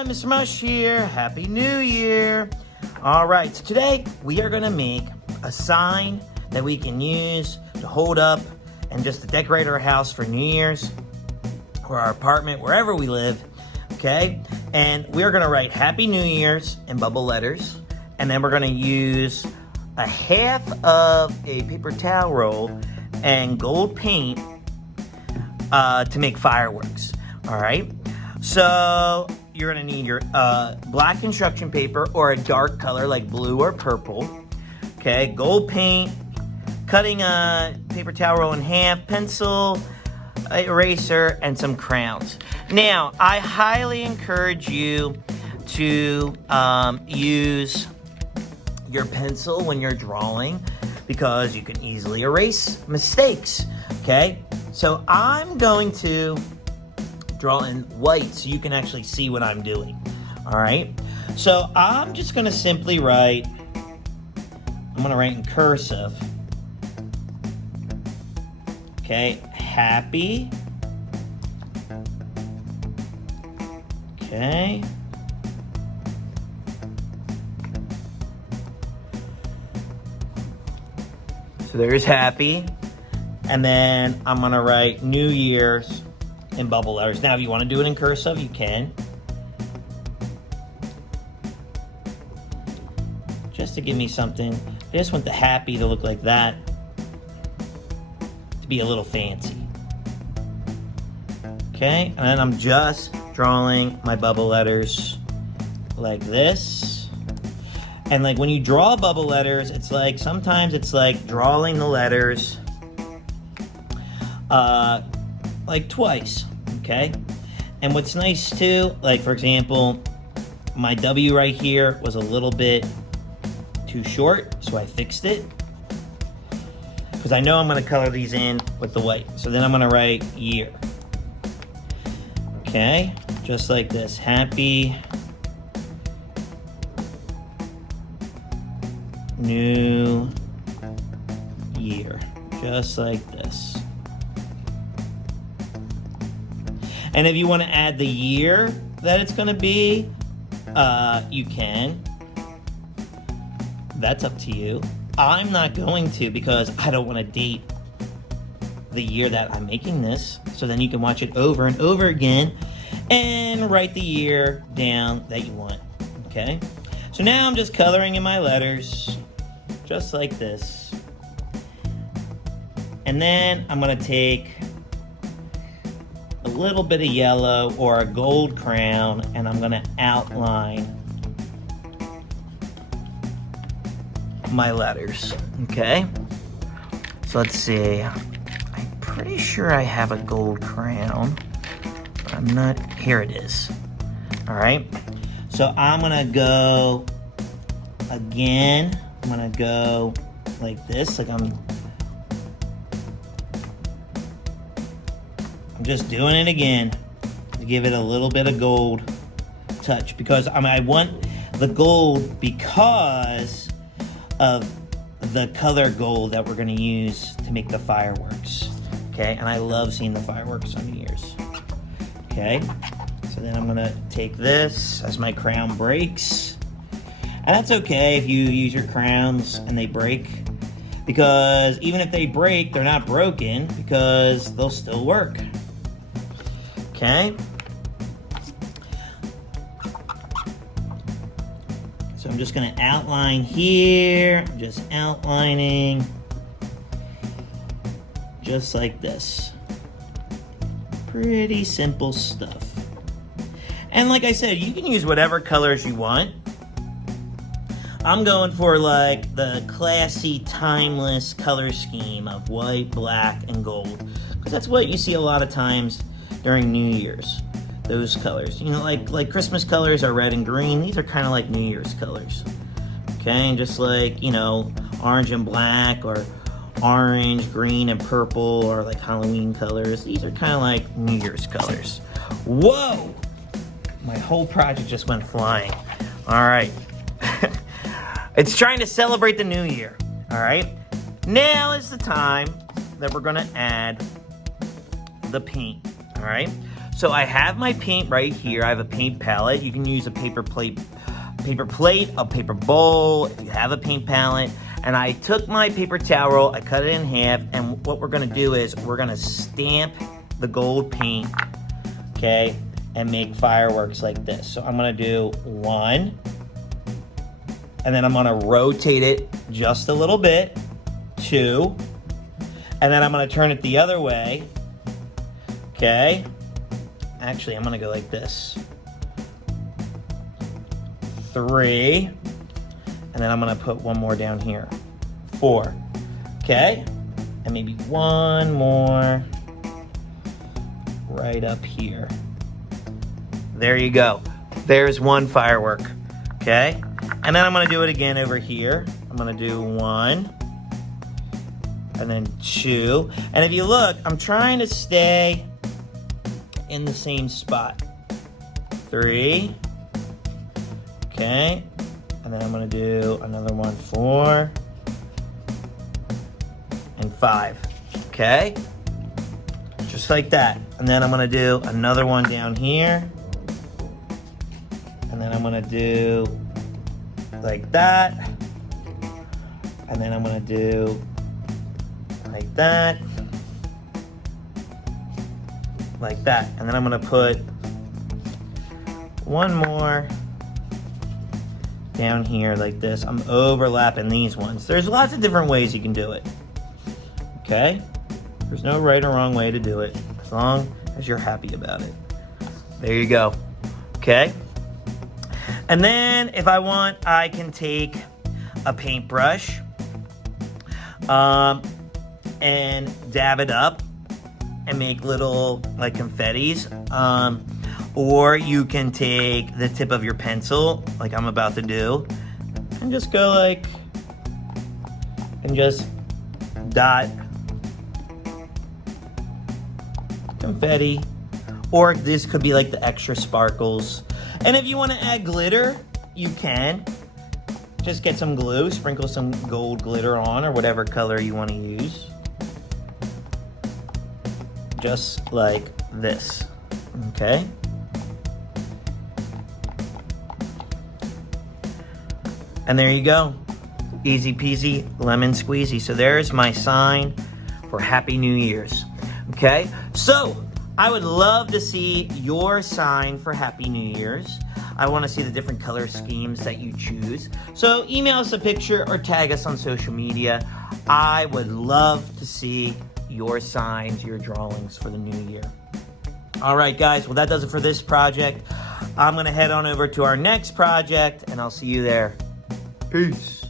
everyone, Mr. Mush here. Happy New Year. All right, so today we are gonna make a sign that we can use to hold up and just to decorate our house for New Year's or our apartment, wherever we live, okay? And we're gonna write Happy New Year's in bubble letters, and then we're gonna use a half of a paper towel roll and gold paint to make fireworks, all right? So you're gonna need your black construction paper or a dark color like blue or purple, okay? Gold paint, cutting a paper towel roll in half, pencil, eraser, and some crayons. Now, I highly encourage you to use your pencil when you're drawing because you can easily erase mistakes, okay? So I'm going to draw in white so you can actually see what I'm doing, all right? So I'm just gonna simply write, I'm gonna write in cursive, okay, happy, okay, so there's happy, and then I'm gonna write New Year's in bubble letters. Now, if you want to do it in cursive, you can. Just to give me something. I just want the happy to look like that. To be a little fancy. Okay, and then I'm just drawing my bubble letters like this. And like when you draw bubble letters, it's like, sometimes it's like drawing the letters like twice, okay? And what's nice too, like for example, my W right here was a little bit too short, so I fixed it. Because I know I'm gonna color these in with the white. So then I'm gonna write year. Okay, just like this, happy New Year, just like this. And if you want to add the year that it's going to be, you can. That's up to you. I'm not going to because I don't want to date the year that I'm making this. So then you can watch it over and over again and write the year down that you want, okay? So now I'm just coloring in my letters, just like this. And then I'm going to take a little bit of yellow or a gold crayon, and I'm gonna outline my letters, okay? So let's see, I'm pretty sure I have a gold crayon, but I'm not, here it is, all right? So I'm gonna go, again, I'm gonna go like this, like I'm just doing it again to give it a little bit of gold touch because I want the gold because of the color gold that we're going to use to make the fireworks, okay? And I love seeing the fireworks on New Year's, okay? So then I'm going to take this as my crayon breaks, and that's okay if you use your crayons and they break because even if they break, they're not broken because they'll still work. Okay, so I'm just going to outline here, just outlining, just like this. Pretty simple stuff. And like I said, you can use whatever colors you want. I'm going for like the classy, timeless color scheme of white, black, and gold. Because that's what you see a lot of times during New Year's, those colors. You know, like Christmas colors are red and green. These are kind of like New Year's colors. Okay, and just like, you know, orange and black or orange, green, and purple are like Halloween colors. These are kind of like New Year's colors. Whoa! My whole project just went flying. All right. It's trying to celebrate the new year. All right. Now is the time that we're going to add the paint. All right. So I have my paint right here. I have a paint palette. You can use a paper plate, a paper bowl, if you have a paint palette. And I took my paper towel roll, I cut it in half, and what we're gonna do is we're gonna stamp the gold paint, okay, and make fireworks like this. So I'm gonna do one, and then I'm gonna rotate it just a little bit, two, and then I'm gonna turn it the other way, okay? Actually, I'm gonna go like this. Three, and then I'm gonna put one more down here. Four, okay? And maybe one more right up here. There you go. There's one firework, okay? And then I'm gonna do it again over here. I'm gonna do one, and then two. And if you look, I'm trying to stay in the same spot. Three, okay? And then I'm gonna do another one, 4 and 5, okay? Just like that. And then I'm gonna do another one down here. And then I'm gonna do like that. And then I'm gonna do like that. Like that. And then I'm gonna put one more down here like this. I'm overlapping these ones. There's lots of different ways you can do it. Okay? There's no right or wrong way to do it, as long as you're happy about it. There you go. Okay? And then if I want, I can take a paintbrush and dab it up and make little like confettis. Or you can take the tip of your pencil, like I'm about to do, and just go like, and just dot confetti. Or this could be like the extra sparkles. And if you want to add glitter, you can. Just get some glue, sprinkle some gold glitter on, or whatever color you want to use. Just like this, okay? And there you go. Easy peasy, lemon squeezy. So there's my sign for Happy New Year's. Okay? So, I would love to see your sign for Happy New Year's. I want to see the different color schemes that you choose. So, email us a picture or tag us on social media. I would love to see your signs, your drawings for the new year. All right, guys. Well, that does it for this project. I'm going to head on over to our next project, and I'll see you there. Peace.